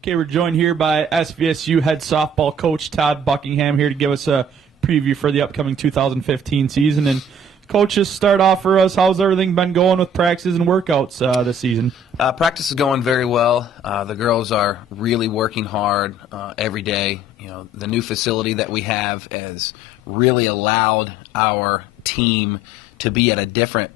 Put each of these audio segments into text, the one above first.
Okay, we're joined here by SVSU head softball coach Todd Buckingham here to give us a preview for the upcoming 2015 season. And coach, just start off for us. How's everything been going with practices and workouts this season? Practice is going very well. The girls are really working hard every day. You know, the new facility that we have has really allowed our team to be at a different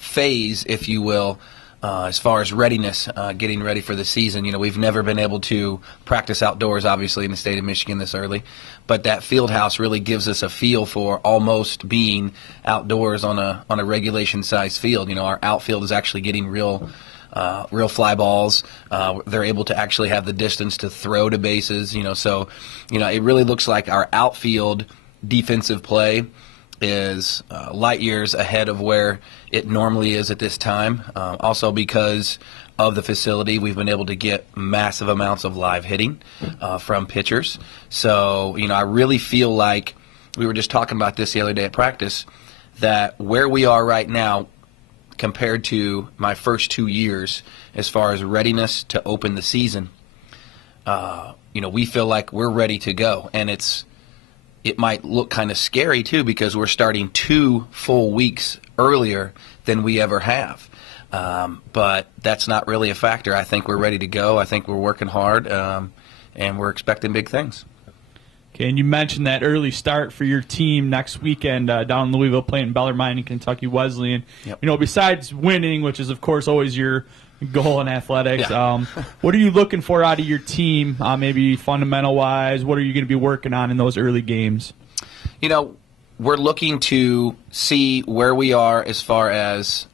phase, if you will, as far as readiness, getting ready for the season. You know, we've never been able to practice outdoors, obviously, in the state of Michigan this early, but that field house really gives us a feel for almost being outdoors on a regulation-sized field. You know, our outfield is actually getting real fly balls. They're able to actually have the distance to throw to bases. You know, so you know, it really looks like our outfield defensive play is light years ahead of where it normally is at this time. Also because of the facility, we've been able to get massive amounts of live hitting from pitchers. So, you know, I really feel like, we were just talking about this the other day at practice, that where we are right now compared to my first 2 years as far as readiness to open the season, you know, we feel like we're ready to go. And it might look kind of scary, too, because we're starting 2 full weeks earlier than we ever have. But that's not really a factor. I think we're ready to go. I think we're working hard, and we're expecting big things. Okay, and you mentioned that early start for your team next weekend down in Louisville playing Bellarmine and Kentucky Wesleyan. Yep. You know, besides winning, which is, of course, always your goal in athletics, yeah. What are you looking for out of your team, maybe fundamental-wise? What are you going to be working on in those early games? You know, we're looking to see where we are as far as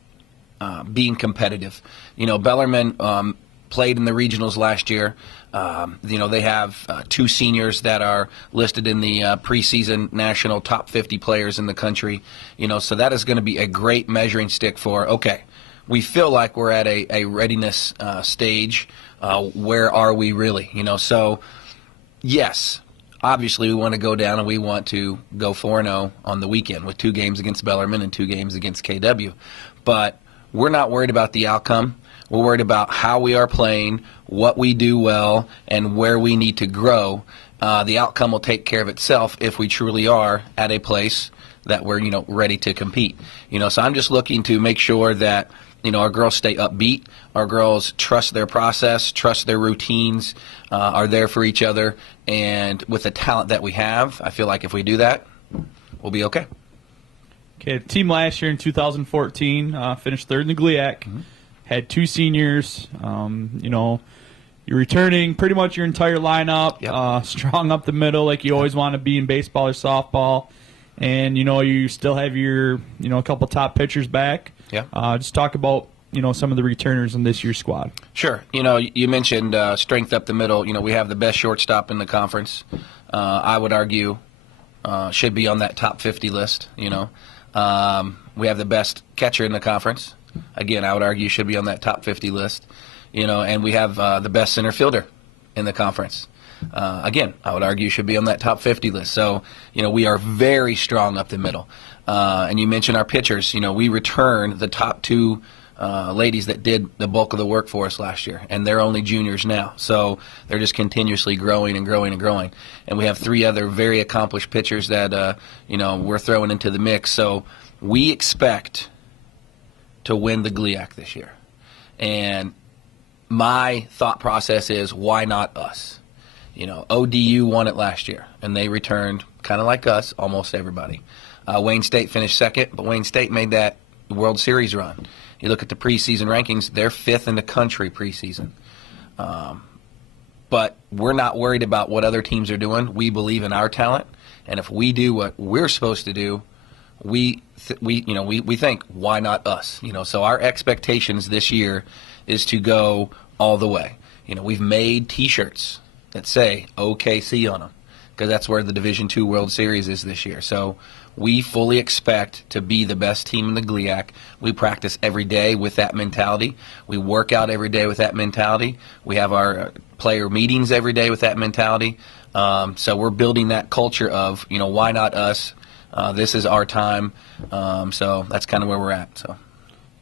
being competitive. You know, Bellarmine played in the regionals last year. You know, they have 2 seniors that are listed in the preseason national top 50 players in the country. You know, so that is going to be a great measuring stick for, okay, we feel like we're at a readiness stage. Where are we really? You know, so yes, obviously we want to go down and we want to go 4-0 on the weekend with 2 games against Bellarmine and 2 games against KW. But we're not worried about the outcome. We're worried about how we are playing, what we do well, and where we need to grow. The outcome will take care of itself if we truly are at a place that we're, you know, ready to compete. You know, so I'm just looking to make sure that, you know, our girls stay upbeat, our girls trust their process, trust their routines, are there for each other, and with the talent that we have, I feel like if we do that, we'll be okay. Okay, the team last year in 2014 finished 3rd in the GLIAC, had 2 seniors. You know, you're returning pretty much your entire lineup, yep. Strong up the middle like you always want to be in baseball or softball, and, you know, you still have your, you know, a couple top pitchers back. Yeah. Just talk about, you know, some of the returners in this year's squad. Sure. You know, you mentioned strength up the middle. You know, we have the best shortstop in the conference. I would argue should be on that top 50 list, you know. We have the best catcher in the conference. Again, I would argue should be on that top 50 list, you know, and we have the best center fielder in the conference. Again, I would argue should be on that top 50 list. So, you know, we are very strong up the middle. And you mentioned our pitchers. You know, we returned the top 2 ladies that did the bulk of the work for us last year, and they're only juniors now. So they're just continuously growing and growing and growing. And we have 3 other very accomplished pitchers that, you know, we're throwing into the mix. So we expect to win the GLIAC this year. And my thought process is, why not us? You know, ODU won it last year, and they returned, kind of like us, almost everybody. Wayne State finished 2nd, but Wayne State made that World Series run. You look at the preseason rankings, they're 5th in the country preseason. But we're not worried about what other teams are doing. We believe in our talent, and if we do what we're supposed to do, we think, why not us? You know, so our expectations this year is to go all the way. You know, we've made T-shirts that say OKC on them, because that's where the Division II World Series is this year. So we fully expect to be the best team in the GLIAC. We practice every day with that mentality. We work out every day with that mentality. We have our player meetings every day with that mentality. So we're building that culture of, you know, why not us? This is our time. So that's kind of where we're at. So.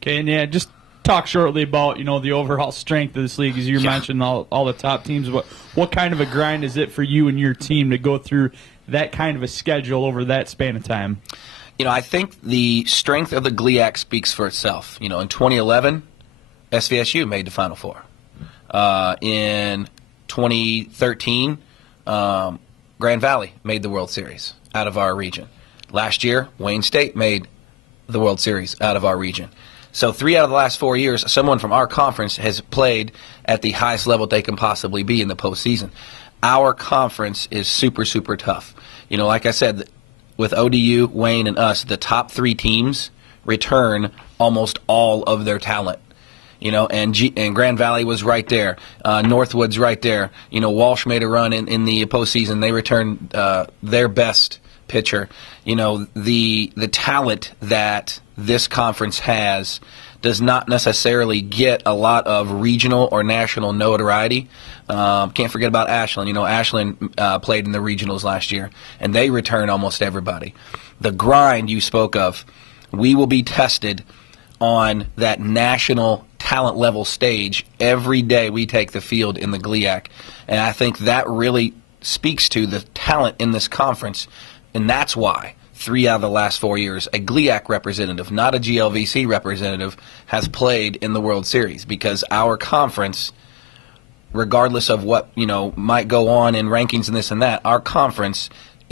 Okay, and yeah, just talk shortly about, the overall strength of this league, as you mentioned, all the top teams. But what kind of a grind is it for you and your team to go through that kind of a schedule over that span of time? I think the strength of the GLIAC speaks for itself. In 2011, SVSU made the Final Four. In 2013, Grand Valley made the World Series out of our region. Last year, Wayne State made the World Series out of our region. So 3 out of the last 4 years, someone from our conference has played at the highest level they can possibly be in the postseason. Our conference is super, super tough. Like I said, with ODU, Wayne, and us, the top 3 teams return almost all of their talent. And Grand Valley was right there. Northwood's right there. Walsh made a run in the postseason. They returned their best pitcher. The talent that this conference has does not necessarily get a lot of regional or national notoriety. Can't forget about Ashland. Ashland played in the regionals last year, and they return almost everybody. The grind you spoke of, we will be tested on that national talent level stage every day we take the field in the GLIAC. And I think that really speaks to the talent in this conference, and that's why 3 out of the last 4 years, a GLIAC representative, not a GLVC representative, has played in the World Series, because our conference, regardless of what might go on in rankings and this and that, our conference